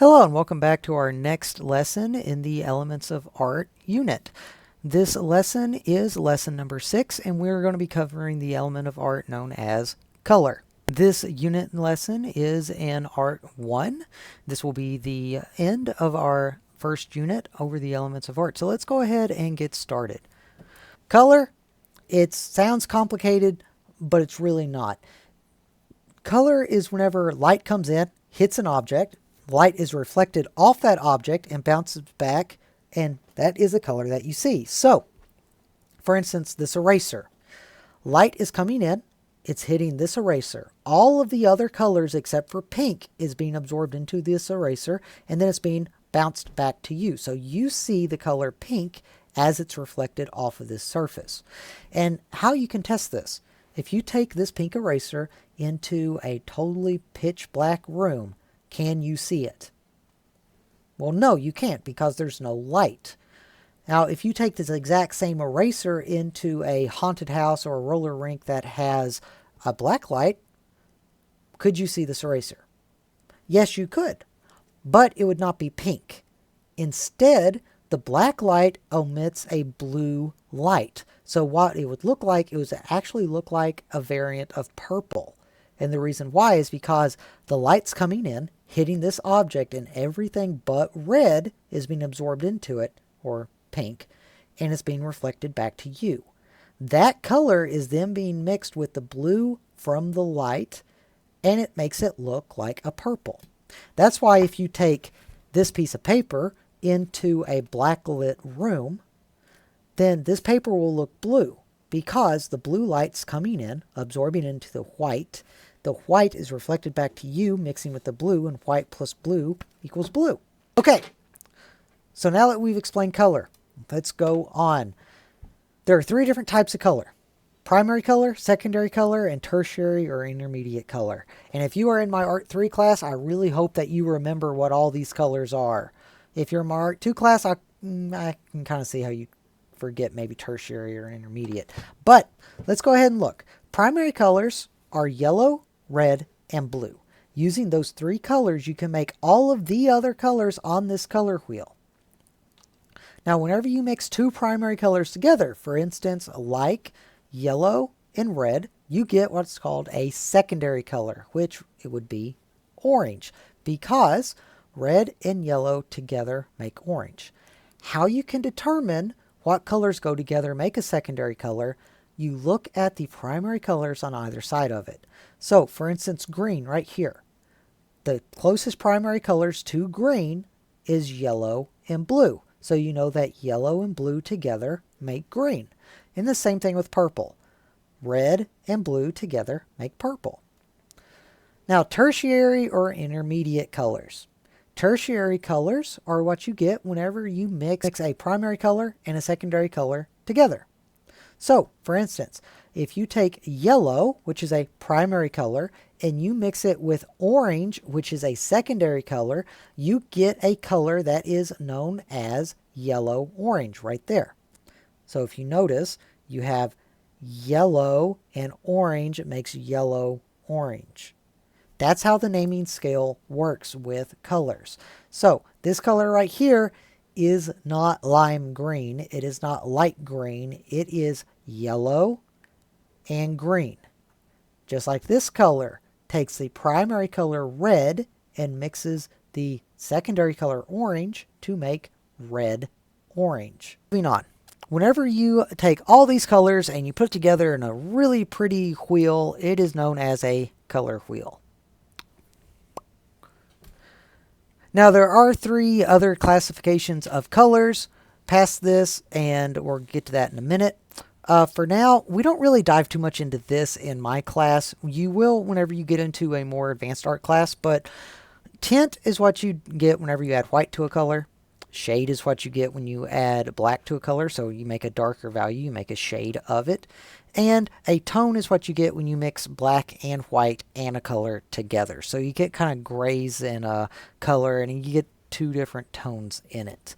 Hello and welcome back to our next lesson in the Elements of Art unit. This lesson is lesson number 6 and we're going to be covering the element of art known as color. This unit lesson is in Art 1. This will be the end of our first unit over the elements of art. So let's go ahead and get started. Color, it sounds complicated, but it's really not. Color is whenever light comes in, hits an object, light is reflected off that object and bounces back, and that is the color that you see. So, for instance, this eraser. Light is coming in, it's hitting this eraser. All of the other colors except for pink is being absorbed into this eraser, and then it's being bounced back to you. So you see the color pink as it's reflected off of this surface. And how you can test this, if you take this pink eraser into a totally pitch black room, can you see it? Well, no, you can't because there's no light. Now, if you take this exact same eraser into a haunted house or a roller rink that has a black light, could you see this eraser? Yes, you could, but it would not be pink. Instead, the black light emits a blue light. So what it would look like, it would actually look like a variant of purple. And the reason why is because the light's coming in, hitting this object, and everything but red is being absorbed into it, or pink, and it's being reflected back to you. That color is then being mixed with the blue from the light, and it makes it look like a purple. That's why if you take this piece of paper into a black-lit room, then this paper will look blue because the blue light's coming in, absorbing into the white. The white is reflected back to you, mixing with the blue, and white plus blue equals blue. Okay, so now that we've explained color, let's go on. There are 3 different types of color: primary color, secondary color, and tertiary or intermediate color. And if you are in my Art 3 class, I really hope that you remember what all these colors are. If you're in my Art 2 class, I can kind of see how you forget maybe tertiary or intermediate. But let's go ahead and look. Primary colors are yellow, red, and blue. Using those 3 colors, you can make all of the other colors on this color wheel. Now, whenever you mix 2 primary colors together, for instance, like yellow and red, you get what's called a secondary color, which it would be orange, because red and yellow together make orange. How you can determine what colors go together make a secondary color, you look at the primary colors on either side of it. So, for instance, green right here. The closest primary colors to green is yellow and blue. So you know that yellow and blue together make green. And the same thing with purple. Red and blue together make purple. Now, tertiary or intermediate colors. Tertiary colors are what you get whenever you mix a primary color and a secondary color together. So, for instance, if you take yellow, which is a primary color, and you mix it with orange, which is a secondary color, you get a color that is known as yellow-orange right there. So if you notice, you have yellow and orange, it makes yellow-orange. That's how the naming scale works with colors. So this color right here is not lime green. It is not light green. It is yellow and green. Just like this color takes the primary color red and mixes the secondary color orange to make red orange. Moving on. Whenever you take all these colors and you put together in a really pretty wheel, it is known as a color wheel. Now, there are 3 other classifications of colors past this, and we'll get to that in a minute. For now, we don't really dive too much into this in my class. You will whenever you get into a more advanced art class, but tint is what you get whenever you add white to a color. Shade is what you get when you add black to a color, so you make a darker value, you make a shade of it. And a tone is what you get when you mix black and white and a color together. So you get kind of grays in a color and you get 2 different tones in it.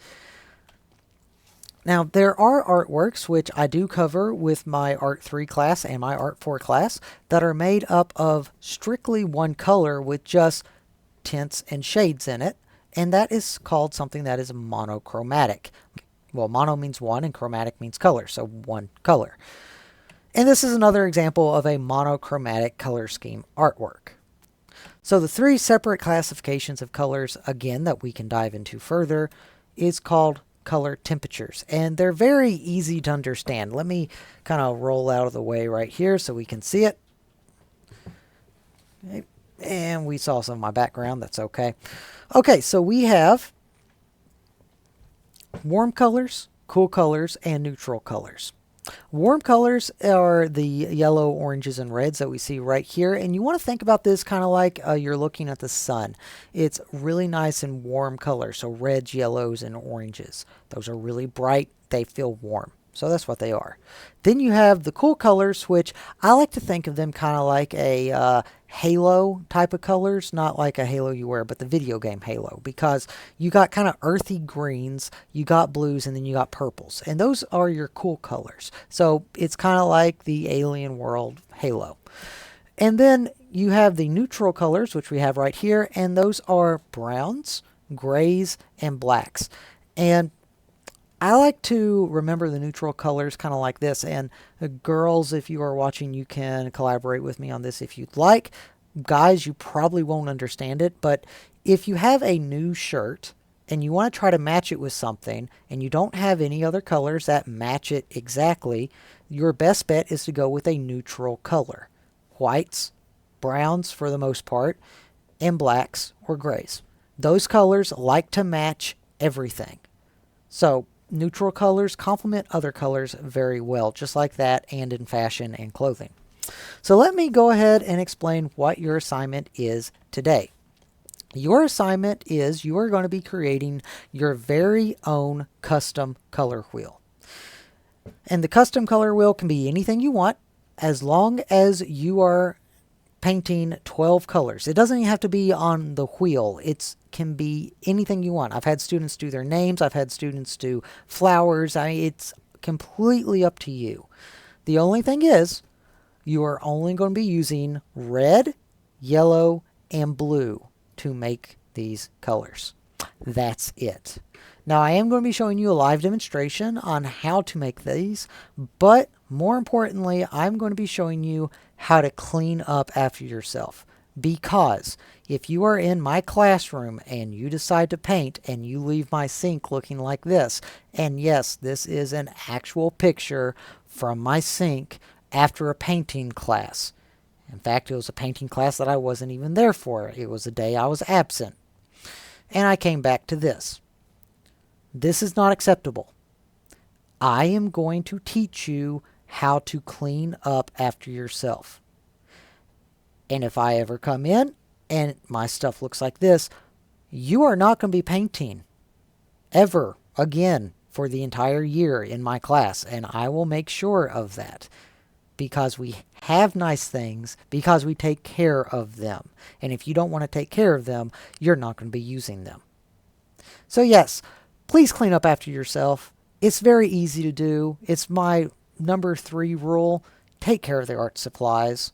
Now, there are artworks, which I do cover with my Art 3 class and my Art 4 class, that are made up of strictly one color with just tints and shades in it. and that is called something that is monochromatic. Well, mono means one and chromatic means color, so one color. And this is another example of a monochromatic color scheme artwork. So the three separate classifications of colors, again, that we can dive into further, is called color temperatures. And they're very easy to understand. Let me kind of roll out of the way right here so we can see it. Okay. And we saw some of my background. That's okay. Okay, so we have warm colors, cool colors, and neutral colors. Warm colors are the yellow, oranges, and reds that we see right here. And you want to think about this kind of like you're looking at the sun. It's really nice and warm colors. So reds, yellows, and oranges. Those are really bright. They feel warm. So that's what they are. Then you have the cool colors, which I like to think of them kind of like a halo type of colors, not like a halo you wear, but the video game Halo, because you got kind of earthy greens, you got blues, and then you got purples. And those are your cool colors. So it's kind of like the alien world Halo. And then you have the neutral colors, which we have right here, and those are browns, grays, and blacks. And I like to remember the neutral colors kind of like this. And girls, if you are watching, you can collaborate with me on this if you'd like. Guys, you probably won't understand it, but if you have a new shirt and you want to try to match it with something and you don't have any other colors that match it exactly, your best bet is to go with a neutral color. Whites, browns for the most part, and blacks or grays. Those colors like to match everything. So neutral colors complement other colors very well, just like that, and in fashion and clothing. So let me go ahead and explain what your assignment is today. Your assignment is you are going to be creating your very own custom color wheel. And the custom color wheel can be anything you want as long as you are painting 12 colors. It doesn't even have to be on the wheel. It can be anything you want. I've had students do their names. I've had students do flowers. It's completely up to you. The only thing is you are only going to be using red, yellow, and blue to make these colors. That's it. Now I am going to be showing you a live demonstration on how to make these, but more importantly, I'm going to be showing you how to clean up after yourself. Because if you are in my classroom and you decide to paint and you leave my sink looking like this, and yes, this is an actual picture from my sink after a painting class. In fact, it was a painting class that I wasn't even there for. It was a day I was absent. And I came back to this. This is not acceptable. I am going to teach you how to clean up after yourself. And if I ever come in and my stuff looks like this, you are not going to be painting ever again for the entire year in my class. And I will make sure of that. Because we have nice things, because we take care of them. And if you don't want to take care of them, you're not going to be using them. So yes, please clean up after yourself. It's very easy to do. It's my number 3 rule. Take care of the art supplies.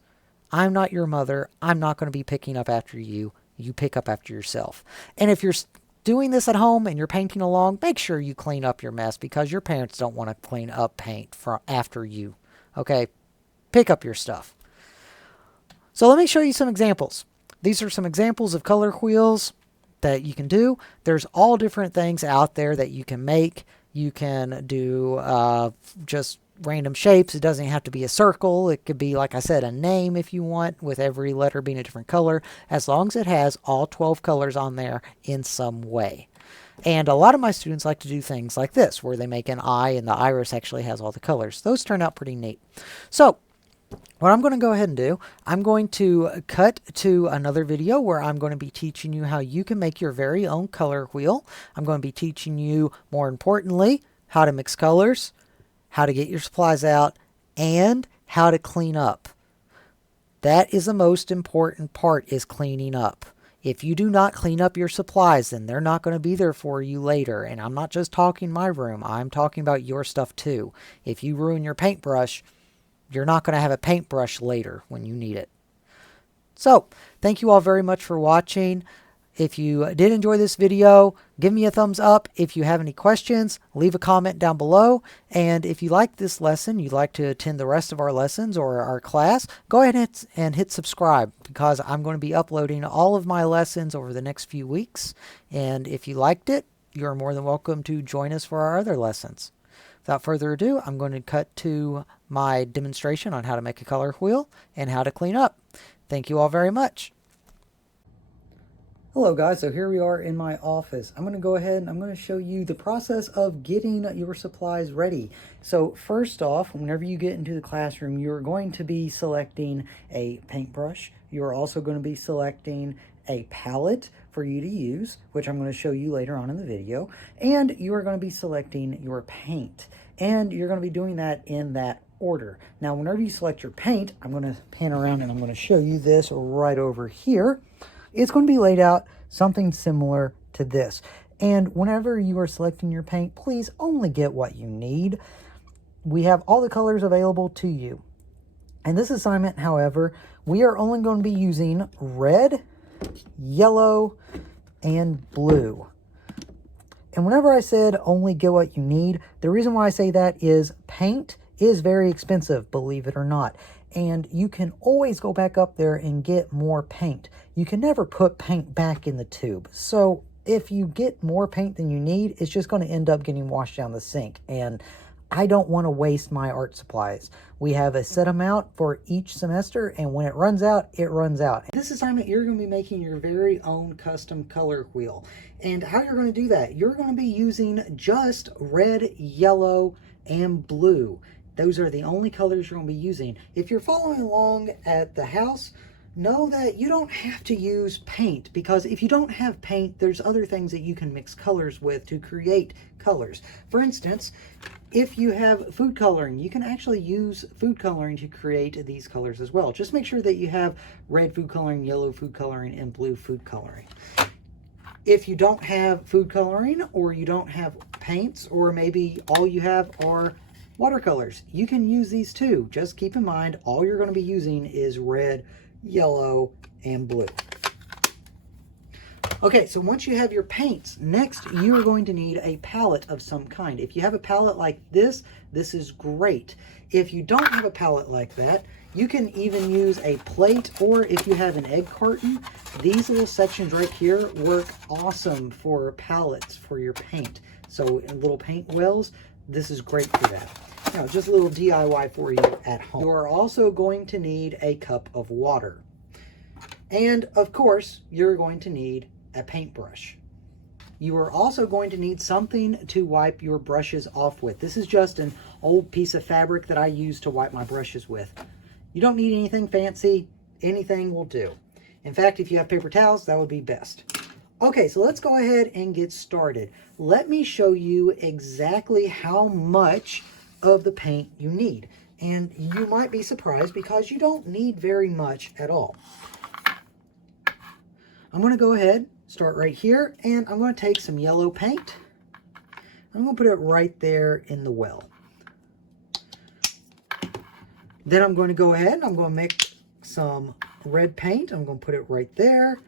I'm not your mother. I'm not going to be picking up after you. You pick up after yourself. And if you're doing this at home and you're painting along, make sure you clean up your mess because your parents don't want to clean up paint after you. Okay? Pick up your stuff. So let me show you some examples. These are some examples of color wheels that you can do. There's all different things out there that you can make. You can do just random shapes. It doesn't have to be a circle. It could be, like I said, a name if you want, with every letter being a different color, as long as it has all 12 colors on there in some way. And a lot of my students like to do things like this, where they make an eye and the iris actually has all the colors. Those turn out pretty neat. So what I'm going to go ahead and do, I'm going to cut to another video where I'm going to be teaching you how you can make your very own color wheel. I'm going to be teaching you, more importantly, how to mix colors, how to get your supplies out, and how to clean up. That is the most important part, is cleaning up. If you do not clean up your supplies, then they're not going to be there for you later. And I'm not just talking my room. I'm talking about your stuff too. If you ruin your paintbrush, you're not going to have a paintbrush later when you need it. So, thank you all very much for watching. If you did enjoy this video, give me a thumbs up. If you have any questions, leave a comment down below. And if you like this lesson, you'd like to attend the rest of our lessons or our class, go ahead and hit subscribe, because I'm going to be uploading all of my lessons over the next few weeks. And if you liked it, you're more than welcome to join us for our other lessons. Without further ado, I'm going to cut to my demonstration on how to make a color wheel and how to clean up. Thank you all very much. Hello guys, so here we are in my office. I'm going to go ahead and I'm going to show you the process of getting your supplies ready. So first off, whenever you get into the classroom, you're going to be selecting a paintbrush. You're also going to be selecting a palette for you to use, which I'm going to show you later on in the video. And you are going to be selecting your paint. And you're going to be doing that in that order. Now, whenever you select your paint, I'm going to pan around and I'm going to show you this right over here. It's going to be laid out something similar to this. And whenever you are selecting your paint, please only get what you need. We have all the colors available to you. In this assignment, however, we are only going to be using red, yellow, and blue. And whenever I said only get what you need, the reason why I say that is paint is very expensive, believe it or not. And you can always go back up there and get more paint. You can never put paint back in the tube. So if you get more paint than you need, it's just going to end up getting washed down the sink. And I don't want to waste my art supplies. We have a set amount for each semester, and when it runs out, it runs out. In this assignment, you're going to be making your very own custom color wheel. And how you're going to do that, you're going to be using just red, yellow, and blue. Those are the only colors you're going to be using. If you're following along at the house, know that you don't have to use paint, because if you don't have paint, there's other things that you can mix colors with to create colors. For instance, if you have food coloring, you can actually use food coloring to create these colors as well. Just make sure that you have red food coloring, yellow food coloring, and blue food coloring. If you don't have food coloring, or you don't have paints, or maybe all you have are watercolors, you can use these too. Just keep in mind, all you're going to be using is red, yellow, and blue. Okay, so once you have your paints, next you are going to need a palette of some kind. If you have a palette like this, this is great. If you don't have a palette like that, you can even use a plate, or if you have an egg carton, these little sections right here work awesome for palettes for your paint. So in little paint wells, this is great for that. Now, just a little DIY for you at home. You are also going to need a cup of water. And of course, you're going to need a paintbrush. You are also going to need something to wipe your brushes off with. This is just an old piece of fabric that I use to wipe my brushes with. You don't need anything fancy. Anything will do. In fact, if you have paper towels, that would be best. Okay, so let's go ahead and get started. Let me show you exactly how much of the paint you need. And you might be surprised, because you don't need very much at all. I'm going to go ahead, start right here, and I'm going to take some yellow paint. I'm going to put it right there in the well. Then I'm going to go ahead and I'm going to mix some red paint. I'm going to put it right there.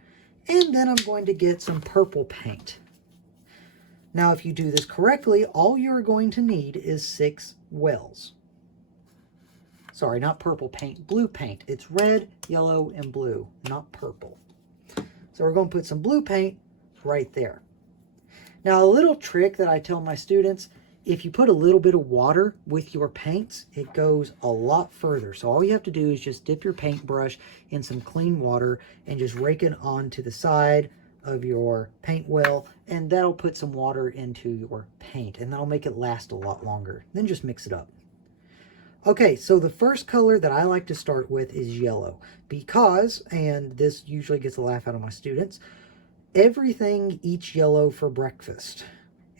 And then I'm going to get some purple paint. Now, if you do this correctly, all you're going to need is 6 wells. Sorry, not purple paint, blue paint. It's red, yellow, and blue, not purple. So we're going to put some blue paint right there. Now, a little trick that I tell my students, if you put a little bit of water with your paints, it goes a lot further. So all you have to do is just dip your paintbrush in some clean water and just rake it onto the side of your paint well, and that'll put some water into your paint, and that'll make it last a lot longer. Then just mix it up. Okay, so the first color that I like to start with is yellow, because, and this usually gets a laugh out of my students, everything eats yellow for breakfast.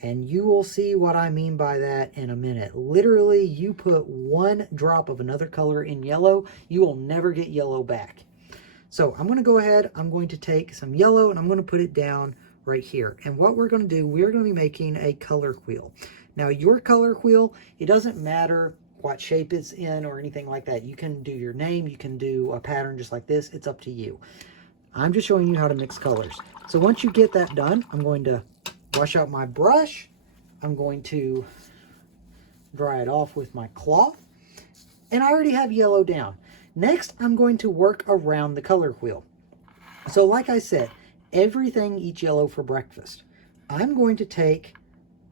And you will see what I mean by that in a minute. Literally, you put 1 drop of another color in yellow, you will never get yellow back. So I'm going to go ahead, I'm going to take some yellow and I'm going to put it down right here. And what we're going to do, we're going to be making a color wheel. Now, your color wheel, it doesn't matter what shape it's in or anything like that. You can do your name, you can do a pattern just like this, it's up to you. I'm just showing you how to mix colors. So once you get that done, I'm going to wash out my brush. I'm going to dry it off with my cloth. And I already have yellow down. Next, I'm going to work around the color wheel. So like I said, everything eats yellow for breakfast. I'm going to take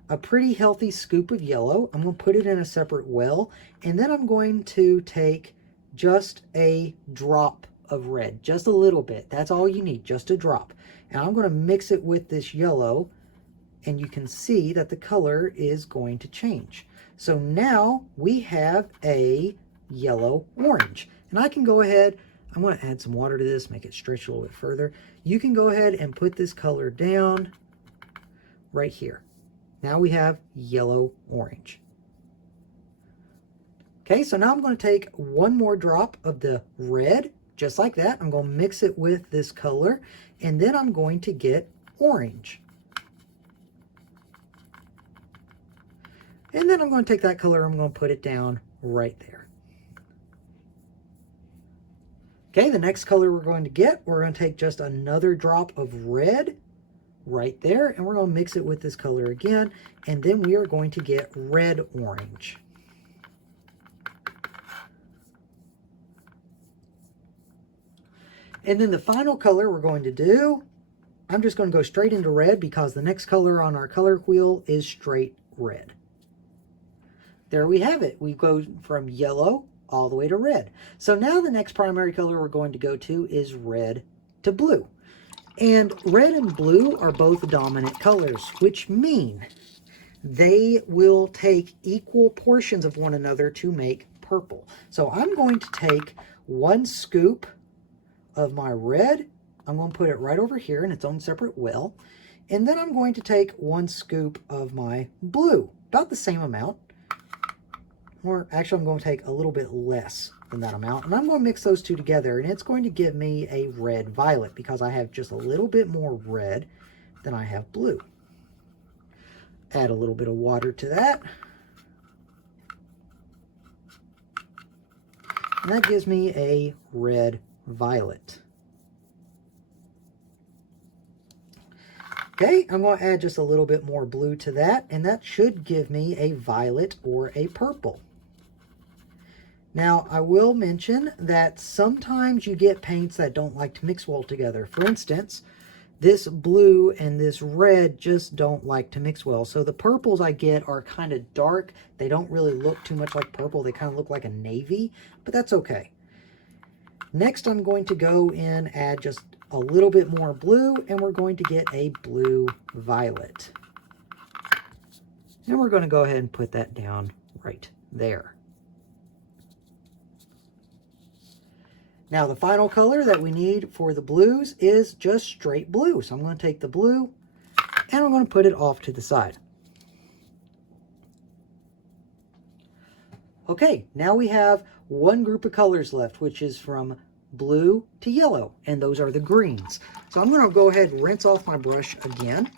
a pretty healthy scoop of yellow. I'm going to put it in a separate well. And then I'm going to take just a drop of red, just a little bit. That's all you need, just a drop. And I'm going to mix it with this yellow. And you can see that the color is going to change. So now we have a yellow orange. And I can go ahead, I'm going to add some water to this, make it stretch a little bit further. You can go ahead and put this color down right here. Now we have yellow orange. Okay, so now I'm going to take one more drop of the red, just like that. I'm going to mix it with this color, and then I'm going to get orange. And then I'm going to take that color, I'm going to put it down right there. Okay, the next color we're going to take just another drop of red right there, and we're going to mix it with this color again, and then we are going to get red orange. And then the final color we're going to do, I'm just going to go straight into red because the next color on our color wheel is straight red. There we have it. We go from yellow all the way to red. So now the next primary color we're going to go to is red to blue. And red and blue are both dominant colors, which mean they will take equal portions of one another to make purple. So I'm going to take one scoop of my red. I'm going to put it right over here in its own separate well. And then I'm going to take one scoop of my blue, about the same amount. Or actually, I'm going to take a little bit less than that amount. And I'm going to mix those two together, and it's going to give me a red violet because I have just a little bit more red than I have blue. Add a little bit of water to that. And that gives me a red violet. Okay, I'm going to add just a little bit more blue to that, and that should give me a violet or a purple. Now, I will mention that sometimes you get paints that don't like to mix well together. For instance, this blue and this red just don't like to mix well. So the purples I get are kind of dark. They don't really look too much like purple. They kind of look like a navy, but that's okay. Next, I'm going to go in, add just a little bit more blue, and we're going to get a blue violet. And we're going to go ahead and put that down right there. Now the final color that we need for the blues is just straight blue. So I'm going to take the blue and I'm going to put it off to the side. Okay, now we have one group of colors left, which is from blue to yellow, and those are the greens. So I'm going to go ahead and rinse off my brush again.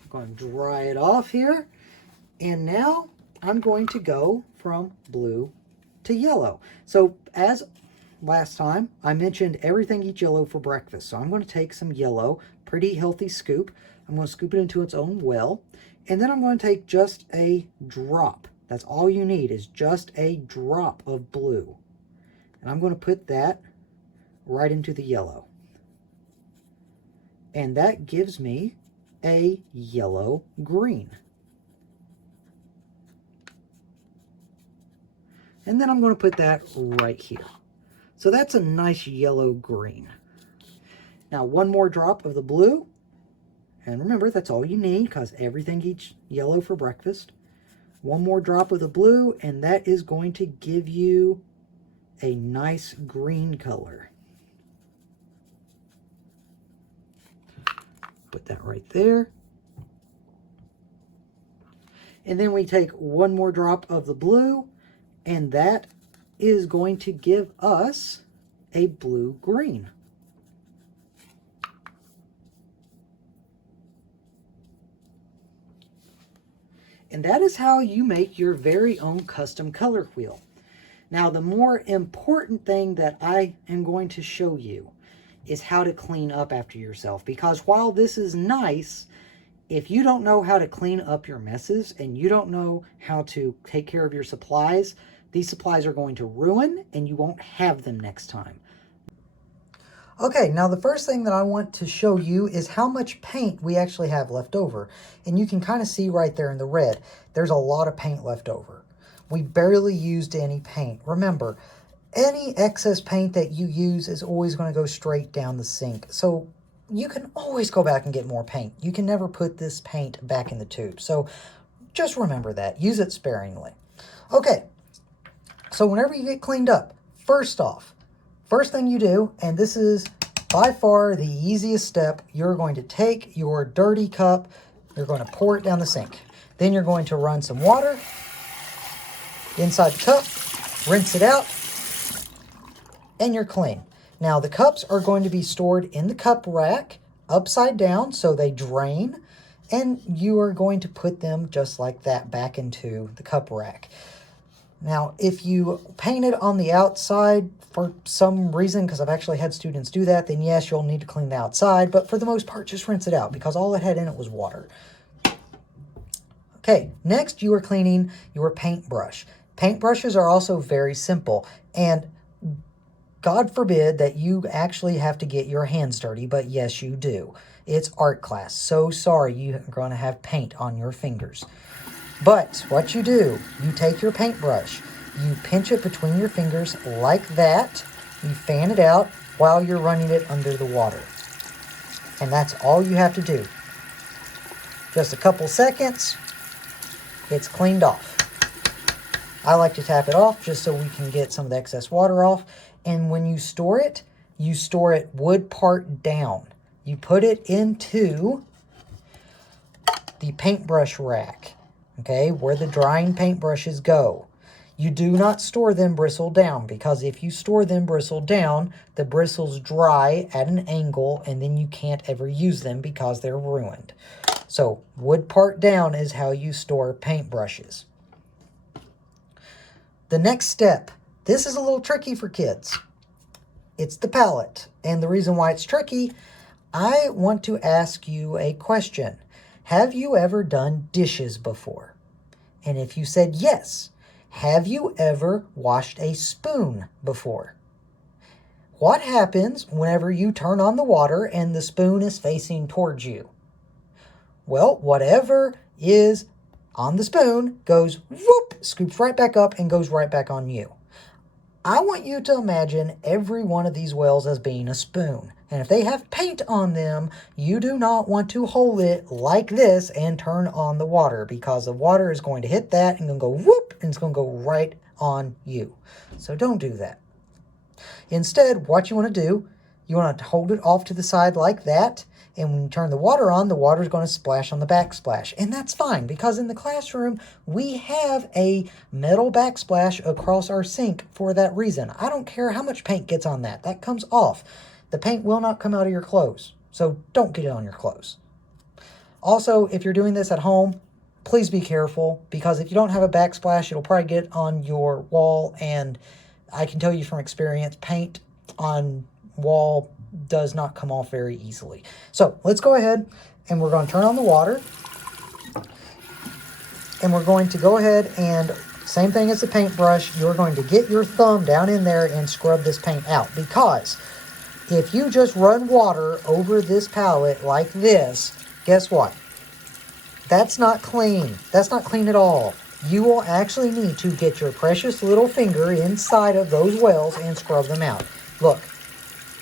I'm going to dry it off here, and now I'm going to go from blue to yellow. So as last time, I mentioned everything eats yellow for breakfast. So I'm going to take some yellow, pretty healthy scoop. I'm going to scoop it into its own well. And then I'm going to take just a drop. That's all you need is just a drop of blue. And I'm going to put that right into the yellow. And that gives me a yellow green. And then I'm going to put that right here. So that's a nice yellow green. Now one more drop of the blue. And remember, that's all you need because everything eats yellow for breakfast. One more drop of the blue, and that is going to give you a nice green color. Put that right there. And then we take one more drop of the blue, and that is going to give us a blue-green. And that is how you make your very own custom color wheel. Now, the more important thing that I am going to show you is how to clean up after yourself. Because while this is nice, if you don't know how to clean up your messes and you don't know how to take care of your supplies, these supplies are going to ruin and you won't have them next time. Okay, now the first thing that I want to show you is how much paint we actually have left over. And you can kind of see right there in the red, there's a lot of paint left over. We barely used any paint. Remember, any excess paint that you use is always going to go straight down the sink. So you can always go back and get more paint. You can never put this paint back in the tube. So just remember that. Use it sparingly. Okay, so whenever you get cleaned up, first thing you do, and this is by far the easiest step, you're going to take your dirty cup, you're going to pour it down the sink. Then you're going to run some water inside the cup, rinse it out, and you're clean. Now the cups are going to be stored in the cup rack upside down so they drain, and you are going to put them just like that back into the cup rack. Now, if you paint it on the outside for some reason, because I've actually had students do that, then yes, you'll need to clean the outside. But for the most part, just rinse it out because all it had in it was water. Okay, next you are cleaning your paintbrush. Paintbrushes are also very simple. And God forbid that you actually have to get your hands dirty, but yes, you do. It's art class. So sorry you're going to have paint on your fingers. But what you do, you take your paintbrush, you pinch it between your fingers like that, you fan it out while you're running it under the water. And that's all you have to do. Just a couple seconds, it's cleaned off. I like to tap it off just so we can get some of the excess water off. And when you store it wood part down. You put it into the paintbrush rack. Okay, where the drying paintbrushes go. You do not store them bristle down, because if you store them bristle down, the bristles dry at an angle and then you can't ever use them because they're ruined. So wood part down is how you store paintbrushes. The next step, this is a little tricky for kids. It's the palette. And the reason why it's tricky, I want to ask you a question. Have you ever done dishes before? And if you said yes, have you ever washed a spoon before? What happens whenever you turn on the water and the spoon is facing towards you? Well, whatever is on the spoon goes whoop, scoops right back up and goes right back on you. I want you to imagine every one of these wells as being a spoon. And if they have paint on them, you do not want to hold it like this and turn on the water, because the water is going to hit that and going to go whoop, and it's going to go right on you. So don't do that. Instead, what you want to do, you want to hold it off to the side like that. And when you turn the water on, the water is going to splash on the backsplash. And that's fine, because in the classroom, we have a metal backsplash across our sink for that reason. I don't care how much paint gets on that. That comes off. The paint will not come out of your clothes. So don't get it on your clothes. Also, if you're doing this at home, please be careful, because if you don't have a backsplash, it'll probably get on your wall. And I can tell you from experience, paint on wall does not come off very easily. So let's go ahead and we're going to turn on the water. And we're going to go ahead and, same thing as the paintbrush, you're going to get your thumb down in there and scrub this paint out. Because if you just run water over this palette like this, guess what? That's not clean. That's not clean at all. You will actually need to get your precious little finger inside of those wells and scrub them out. Look,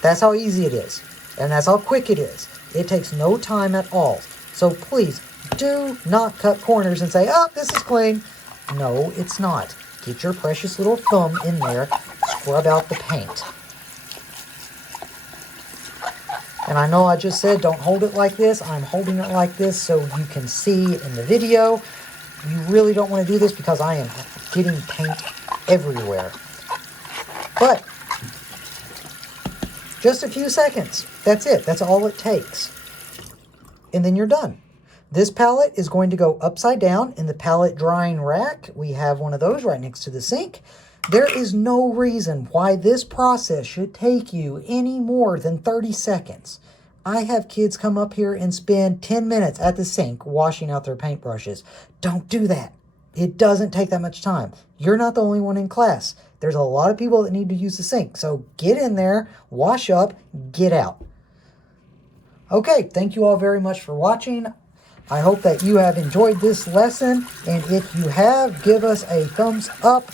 that's how easy it is. And that's how quick it is. It takes no time at all. So please, do not cut corners and say, oh, this is clean. No, it's not. Get your precious little thumb in there, scrub out the paint. And I know I just said don't hold it like this. I'm holding it like this so you can see in the video. You really don't want to do this because I am getting paint everywhere. But just a few seconds. That's it. That's all it takes. And then you're done. This palette is going to go upside down in the palette drying rack. We have one of those right next to the sink. There is no reason why this process should take you any more than 30 seconds. I have kids come up here and spend 10 minutes at the sink washing out their paintbrushes. Don't do that. It doesn't take that much time. You're not the only one in class. There's a lot of people that need to use the sink. So get in there, wash up, get out. Okay, thank you all very much for watching. I hope that you have enjoyed this lesson. And if you have, give us a thumbs up.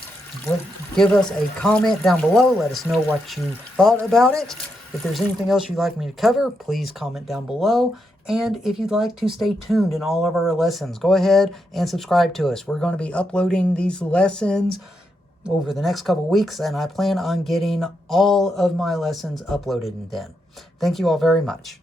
Give us a comment down below. Let us know what you thought about it. If there's anything else you'd like me to cover, please comment down below. And if you'd like to stay tuned in all of our lessons, go ahead and subscribe to us. We're going to be uploading these lessons over the next couple weeks, and I plan on getting all of my lessons uploaded then. Thank you all very much.